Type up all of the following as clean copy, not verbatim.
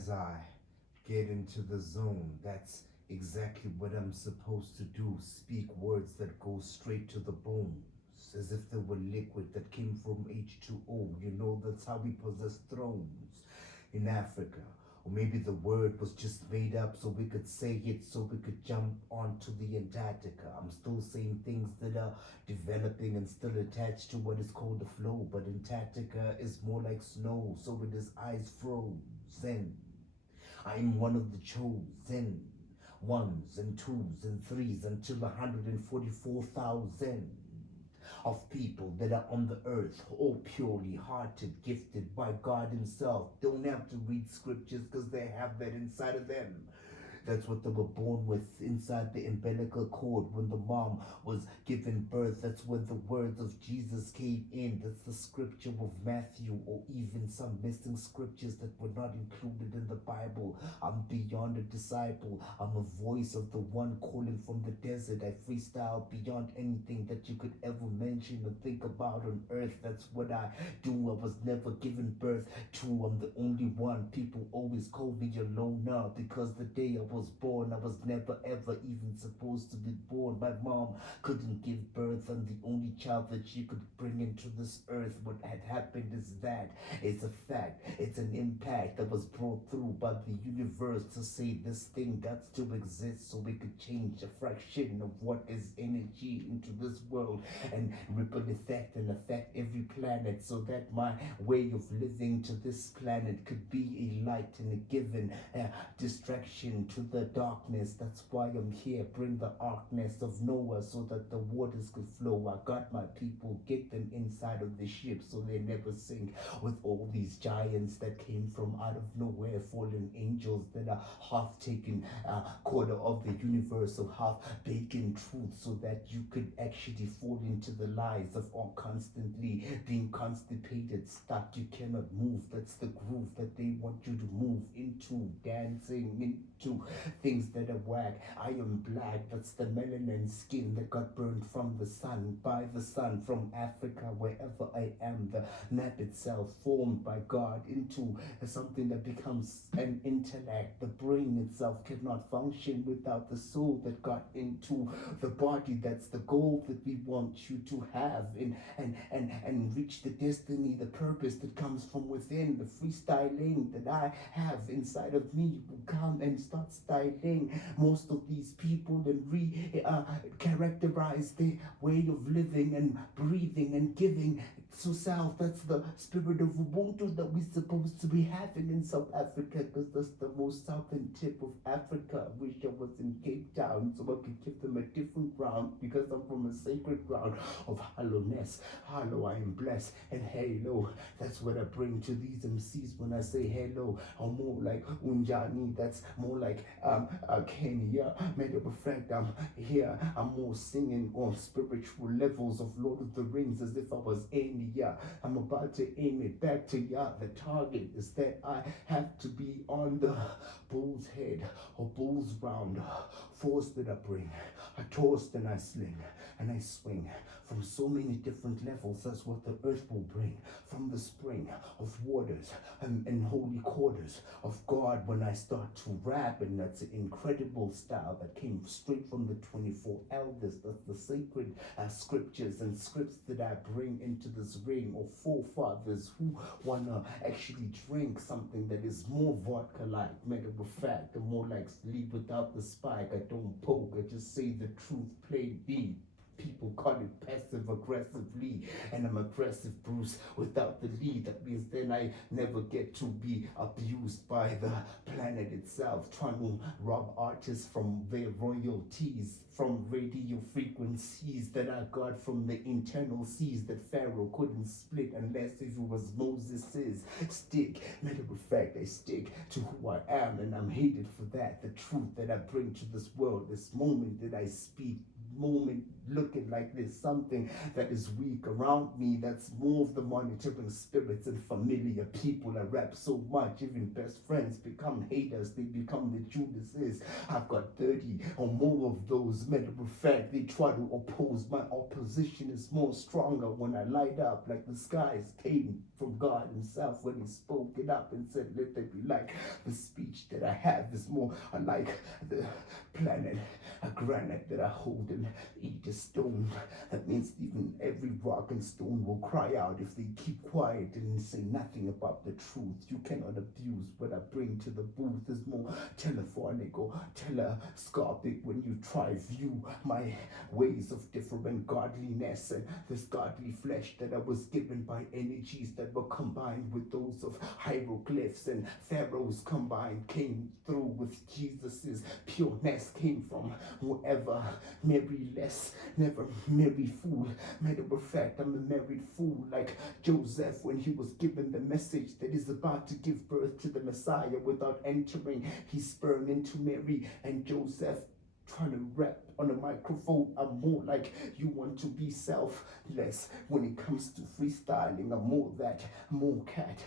as I get into the zone, that's exactly what I'm supposed to do. Speak words that go straight to the bones, as if they were liquid that came from H2O. You know, that's how we possess thrones in Africa. Or maybe the word was just made up so we could say it, so we could jump onto the Antarctica. I'm still saying things that are developing and still attached to what is called the flow, but Antarctica is more like snow, so it is ice frozen. I'm one of the chosen ones and twos and threes until 144,000 of people that are on the earth, all purely hearted, gifted by God Himself. Don't have to read scriptures because they have that inside of them. That's what they were born with inside the umbilical cord when the mom was given birth. That's when the words of Jesus came in. That's the scripture of Matthew, or even some missing scriptures that were not included in the Bible. I'm beyond a disciple. I'm a voice of the one calling from the desert. I freestyle beyond anything that you could ever mention or think about on earth. That's what I do. I was never given birth to. I'm the only one. People always call me a loner because the day I was born, I was never ever even supposed to be born. My mom couldn't give birth. I'm the only child that she could bring into this earth. What had happened is that it's a fact. It's an impact that was brought through by the universe to say this thing got to exist so we could change a fraction of what is energy into this world and ripple effect and affect every planet, so that my way of living to this planet could be a light and a given distraction to the darkness. That's why I'm here. Bring the arcness of Noah so that the waters could flow. I got my people, get them inside of the ship so they never sink with all these giants that came from out of nowhere, fallen angels that are half taken quarter of the universe, of half bacon truth, so that you could actually fall into the lies of all constantly being constipated, stuck. You cannot move. That's the groove that they want you to move into, dancing into things that are whack. I am black. That's the melanin skin that got burned from the sun, by the sun, from Africa, wherever I am. The map itself formed by God into something that becomes an intellect. The brain itself cannot function without the soul that got into the body. That's the goal that we want you to have, and reach the destiny, the purpose that comes from within. The freestyling that I have inside of me will come and start styling most of these people and characterize their way of living and breathing and giving to self. That's the spirit of Ubuntu that we're supposed to be having in South Africa, because that's the most southern tip of Africa. I wish I was in Cape Town so I could give them a different ground, because I'm from a sacred ground of hollowness. Hollow, I am blessed, and halo. That's what I bring to these MCs when I say hello. I'm more like Unjani. That's more like Kenya. Matter of fact, I'm here. I'm more singing on spiritual levels of Lord of the Rings as if I was Enya. I'm about to aim it back to ya. The target is that I have to be on the bull's head or bull's round. Force that I bring, I toss and I sling and I swing from so many different levels. That's what the earth will bring from the spring of waters and holy quarters of God when I start to rap. And that's an incredible style that came straight from the 24 elders. That's the sacred scriptures and scripts that I bring into this ring of forefathers who want to actually drink something that is more vodka-like. Matter of fact, I'm more like sleep without the spike. I don't poke, I just say the truth, play beat. People call it passive aggressively, and I'm aggressive Bruce without the lead. That means then I never get to be abused by the planet itself, trying to rob artists from their royalties, from radio frequencies that I got from the internal seas that Pharaoh couldn't split unless if it was Moses's stick. Matter of fact, I stick to who I am, and I'm hated for that. The truth that I bring to this world, this moment that I speak, moment looking like there's something that is weak around me. That's more of the monitoring spirits and familiar people. I rap so much, even best friends become haters. They become the Judases. I've got 30 or more of those. Matter of fact, they try to oppose. My opposition is more stronger when I light up like the skies came from God himself when he spoke it up and said, let there be light. The speech that I have is more like the planet, a granite that I hold and eat a stone. That means even every rock and stone will cry out if they keep quiet and say nothing about the truth. You cannot abuse what I bring to the booth. Is more telephonic or telescopic when you try view my ways of different godliness and this godly flesh that I was given by energies that were combined with those of hieroglyphs and pharaohs combined, came through with Jesus's pureness, came from whoever marry less, never marry fool. Matter of fact, I'm a married fool like Joseph when he was given the message that he's about to give birth to the Messiah without entering his sperm into Mary. And Joseph trying to rap on a microphone. I'm more like you want to be selfless when it comes to freestyling. I'm more that, more cat,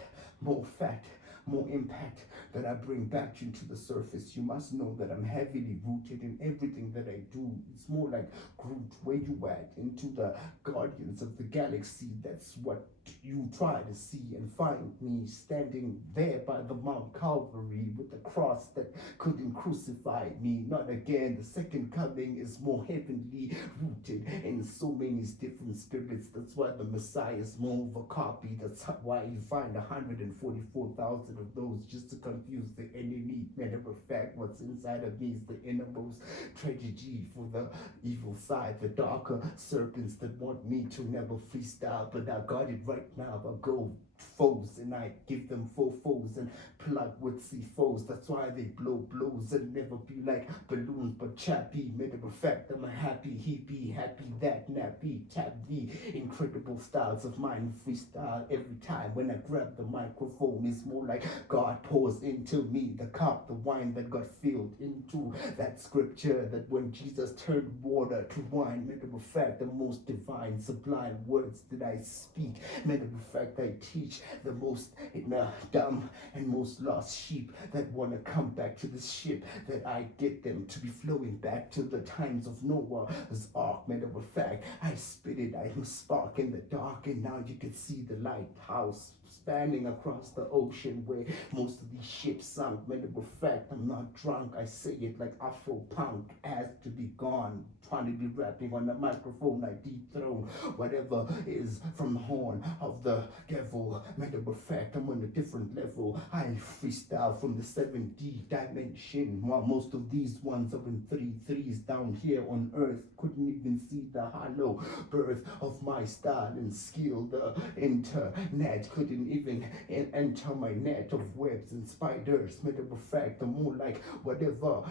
more fat, more impact that I bring back into the surface. You must know that I'm heavily rooted in everything that I do. It's more like Groot, where you at, into the Guardians of the Galaxy. That's what you try to see and find me standing there by the Mount Calvary with the cross that couldn't crucify me. Not again. The second coming is more heavenly rooted in so many different spirits. That's why the Messiah is more of a copy. That's why you find 144,000 of those just to confuse the enemy. Matter of fact, what's inside of me is the innermost tragedy for the evil side, the darker serpents that want me to never freestyle. But I got it right now. I go foes and I give them four foes and plug with C4s. That's why they blow blows and never be like balloons but chappy. Matter of fact, I'm a happy hippie, happy that nappy. Tap the incredible styles of mine freestyle every time when I grab the microphone. It's more like God pours into me the cup, the wine that got filled into that scripture that when Jesus turned water to wine. Matter of fact, the most divine sublime words that I speak. Matter of fact, I teach the most dumb and most lost sheep that want to come back to this ship, that I get them to be flowing back to the times of Noah's ark. Matter of fact, I spit it, I'm a spark in the dark, and now you can see the lighthouse spanning across the ocean where most of these ships sunk. Matter of fact, I'm not drunk, I say it like Afro punk, has to be gone. Trying to be rapping on the microphone, I dethrone whatever is from the horn of the devil. Matter of fact, I'm on a different level. I freestyle from the 7D dimension, while most of these ones are in 3/3s down here on earth. Couldn't even see the hollow birth of my style and skill. The internet couldn't even enter my net of webs and spiders. Matter of fact, I'm more like whatever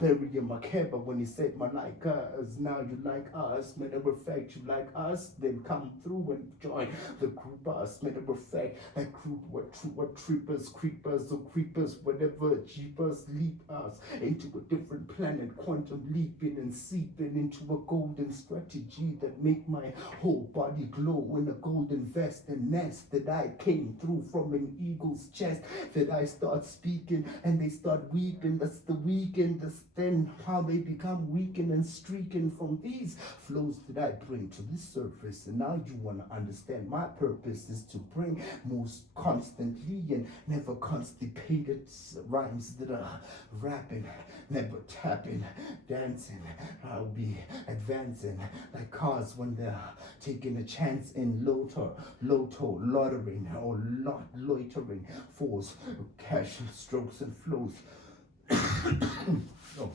Barry and Makeba when he said Malika. Now you like us. Matter of fact, you like us, then come through and join the group us. Matter of fact, that group, what trippers, creepers, or creepers, whatever, jeepers, leap us into a different planet, quantum leaping and seeping into a golden strategy that make my whole body glow in a golden vest and nest that I came through from an eagle's chest, that I start speaking and they start weeping. That's the weekend. That's then how they become weakened and streaking from these flows that I bring to this surface. And now you want to understand my purpose is to bring most constantly and never constipated rhymes that are rapping, never tapping, dancing. I'll be advancing like cars when they're taking a chance in lotto, loitering or loitering, force, cash, strokes and flows. Oh.